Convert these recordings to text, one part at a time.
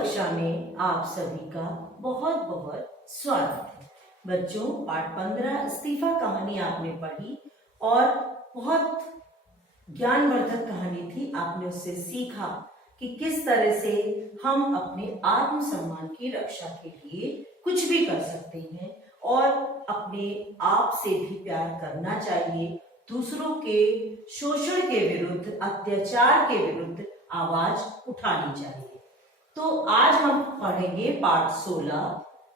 कक्षा में आप सभी का बहुत बहुत स्वागत है। बच्चों, पाठ 15 इस्तीफा कहानी आपने पढ़ी और बहुत ज्ञानवर्धक कहानी थी। आपने उससे सीखा कि किस तरह से हम अपने आत्मसम्मान की रक्षा के लिए कुछ भी कर सकते हैं और अपने आप से भी प्यार करना चाहिए। दूसरों के शोषण के विरुद्ध, अत्याचार के विरुद्ध आवाज उठानी चाहिए। तो आज हम पढ़ेंगे पाठ 16,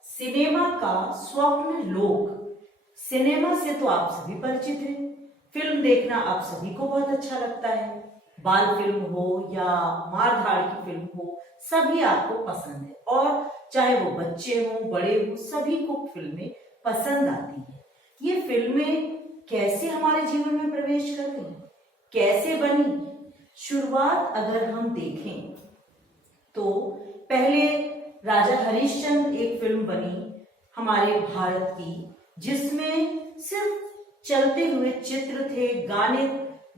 सिनेमा का स्वप्न लोक। सिनेमा से तो आप सभी परिचित हैं। फिल्म देखना आप सभी को बहुत अच्छा लगता है। बाल फिल्म हो या मार धाड़ की फिल्म हो, सभी आपको पसंद है और चाहे वो बच्चे हों, बड़े हों, सभी को फिल्में पसंद आती हैं। ये फिल्में कैसे हमारे जीवन में प्रवेश कर गई, कैसे बनी? शुरुआत अगर हम देखें तो पहले राजा हरिश्चंद्र एक फिल्म बनी हमारे भारत की, जिसमें सिर्फ चलते हुए चित्र थे, गाने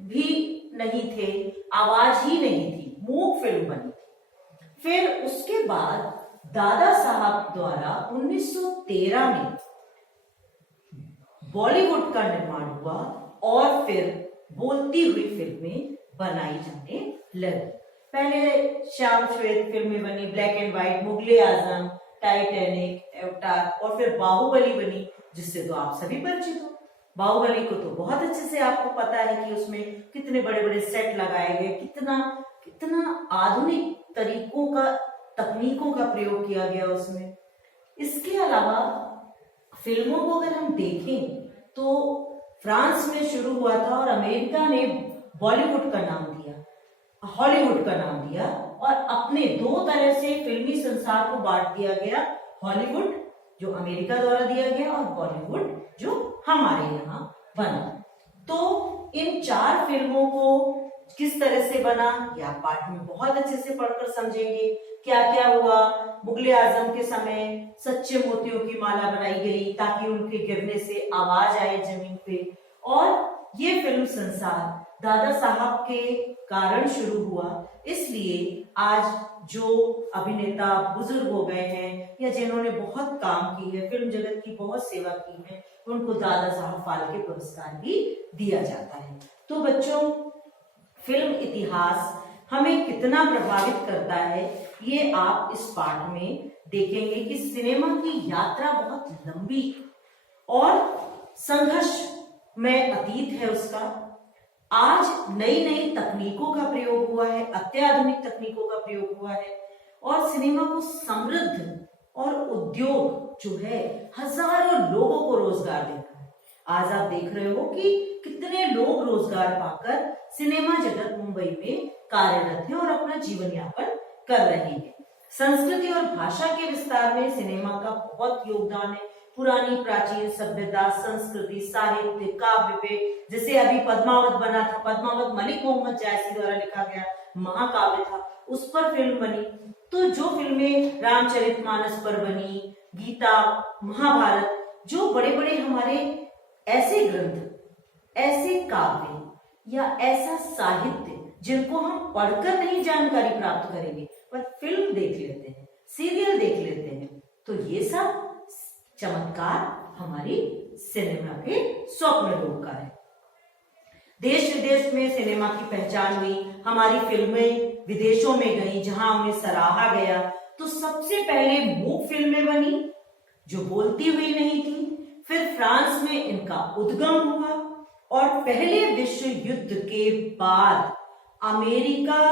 भी नहीं थे, आवाज ही नहीं थी, मूक फिल्म बनी थी। फिर उसके बाद दादा साहब द्वारा 1913 में बॉलीवुड का निर्माण हुआ और फिर बोलती हुई फिल्में बनाई जाने लगी। पहले श्याम श्वेत फिल्में बनी, black and white, Mughal e Azam, Titanic, Avatar और फिर बाहुबली बनी, जिससे तो आप सभी परिचित हो। बाहुबली को तो बहुत अच्छे से आपको पता है कि उसमें कितने बड़े बड़े सेट लगाए गए, कितना आधुनिक तकनीकों का प्रयोग किया गया उसमें। इसके अलावा फिल्मों को अगर हम देखें तो फ्रांस में शुरू हुआ था और अमेरिका ने बॉलीवुड का नाम दिया, हॉलीवुड का नाम दिया और अपने दो तरह से फिल्मी संसार को बांट दिया गया। हॉलीवुड जो अमेरिका द्वारा दिया गया और बॉलीवुड जो हमारे यहाँ बना। तो इन चार फिल्मों को किस तरह से बना, या पाठ में बहुत अच्छे से पढ़कर समझेंगे। क्या क्या हुआ? मुगले आजम के समय सच्चे मोतियों की माला बनाई गई ताकि उनके गिरने से आवाज आए जमीन पे, और ये फिल्म संसार दादा साहब के कारण शुरू हुआ। इसलिए आज जो अभिनेता बुजुर्ग हो गए हैं या जिन्होंने बहुत काम की है, फिल्म जगत की बहुत सेवा की है, उनको दादा साहब फाल्के पुरस्कार भी दिया जाता है। तो बच्चों, फिल्म इतिहास हमें कितना प्रभावित करता है, ये आप इस पाठ में देखेंगे कि सिनेमा की यात्रा बहुत लंबी और संघर्ष में अतीत है उसका। आज नई नई तकनीकों का प्रयोग हुआ है, अत्याधुनिक तकनीकों का प्रयोग हुआ है और सिनेमा को समृद्ध और उद्योग जो है हजारों लोगों को रोजगार देता है। आज आप देख रहे हो कि कितने लोग रोजगार पाकर सिनेमा जगत मुंबई में कार्यरत हैं और अपना जीवन यापन कर रहे हैं। संस्कृति और भाषा के विस्तार में सिनेमा का बहुत योगदान है। पुरानी प्राचीन सभ्यता, संस्कृति, साहित्य, काव्य पे, जैसे अभी पद्मावत बना था, पद्मावत मलिक मोहम्मद जायसी द्वारा लिखा गया महाकाव्य था, उस पर फिल्म बनी। तो जो फिल्में रामचरितमानस पर बनी, गीता, महाभारत, जो बड़े बड़े हमारे ऐसे ग्रंथ, ऐसे काव्य या ऐसा साहित्य जिनको हम पढ़कर नहीं जानकारी प्राप्त करेंगे, पर फिल्म देख लेते हैं, सीरियल देख लेते हैं, तो ये सब चमत्कार हमारी सिनेमा के स्वप्न लोक का है। देश विदेश में सिनेमा की पहचान हुई, हमारी फिल्में विदेशों में गई जहां उन्हें सराहा गया। तो सबसे पहले मूक फिल्में बनी जो बोलती हुई नहीं थी, फिर फ्रांस में इनका उद्गम हुआ और पहले विश्व युद्ध के बाद अमेरिका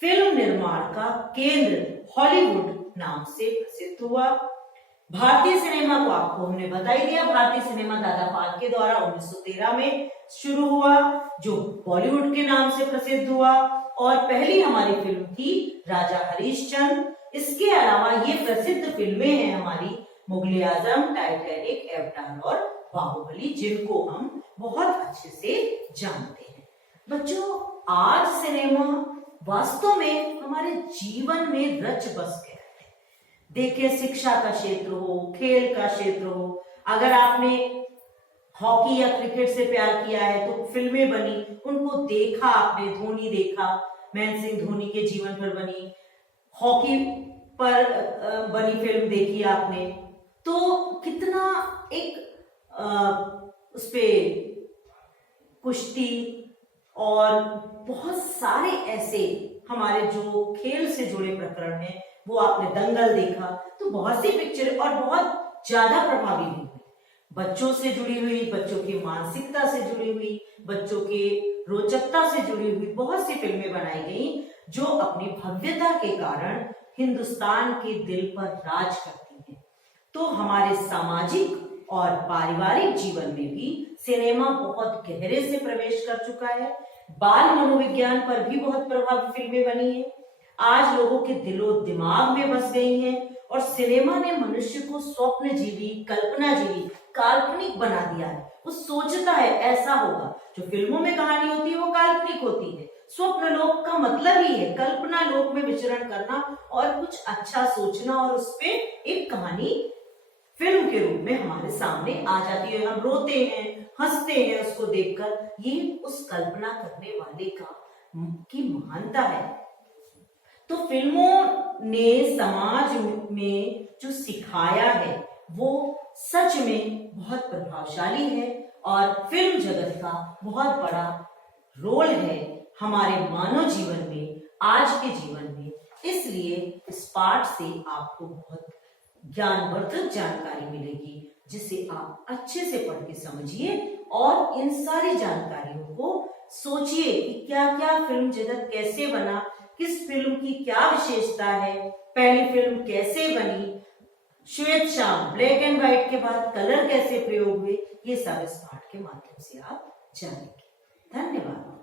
फिल्म निर्माण का केंद्र हॉलीवुड नाम से प्रसिद्ध हुआ। भारतीय सिनेमा को आपको हमने बता ही दिया, भारतीय सिनेमा दादा फाल्के द्वारा 1913 में शुरू हुआ, जो बॉलीवुड के नाम से प्रसिद्ध हुआ और पहली हमारी फिल्म थी राजा हरिश्चंद्र। इसके अलावा ये प्रसिद्ध फिल्में हैं हमारी मुगले आजम, टाइटैनिक, अवतार और बाहुबली, जिनको हम बहुत अच्छे से जानते हैं। बच्चों, आज सिनेमा वास्तव में हमारे जीवन में रच बस गया है। देखिए, शिक्षा का क्षेत्र हो, खेल का क्षेत्र हो, अगर आपने हॉकी या क्रिकेट से प्यार किया है तो फिल्में बनी, उनको देखा आपने, धोनी देखा, महेंद्र सिंह धोनी के जीवन पर बनी, हॉकी पर बनी फिल्म देखी आपने, तो कितना एक उसपे कुश्ती और बहुत सारे ऐसे हमारे जो खेल से जुड़े प्रकरण हैं, वो आपने दंगल देखा, तो बहुत सी पिक्चर और बहुत ज्यादा प्रभावी भी हुई, बच्चों से जुड़ी हुई, बच्चों की मानसिकता से जुड़ी हुई, बच्चों के रोचकता से जुड़ी हुई बहुत सी फिल्में बनाई गई जो अपनी भव्यता के कारण हिंदुस्तान के दिल पर राज करती हैं। तो हमारे सामाजिक और पारिवारिक जीवन में भी सिनेमा बहुत गहरे से प्रवेश कर चुका है। बाल मनोविज्ञान पर भी बहुत प्रभावी फिल्में बनी हैं, आज लोगों के दिलो दिमाग में बस गई हैं, और सिनेमा ने मनुष्य को स्वप्नजीवी, कल्पनाजीवी, काल्पनिक बना दिया है। वो सोचता है ऐसा होगा, जो फिल्मों में कहानी होती है वो काल्पनिक होती है। स्वप्न लोक का मतलब ही है कल्पना लोक में विचरण करना और कुछ अच्छा सोचना, और उस पे एक कहानी फिल्म के रूप में हमारे सामने आ जाती है। हम रोते हैं, हंसते हैं उसको देखकर, ये उस कल्पना करने वाले की महानता है। तो फिल्मों ने समाज में जो सिखाया है वो सच में बहुत प्रभावशाली है, और फिल्म जगत का बहुत बड़ा रोल है हमारे मानव जीवन में, आज के जीवन में। इसलिए इस पाठ से आपको बहुत ज्ञानवर्धक जानकारी मिलेगी, जिसे आप अच्छे से पढ़ के समझिए और इन सारी जानकारियों को सोचिए कि क्या क्या फिल्म जगत कैसे बना, किस फिल्म की क्या विशेषता है, पहली फिल्म कैसे बनी, श्वेत श्याम ब्लैक एंड व्हाइट के बाद कलर कैसे प्रयोग हुए, ये सब इस पाठ के माध्यम से आप जानेंगे। धन्यवाद।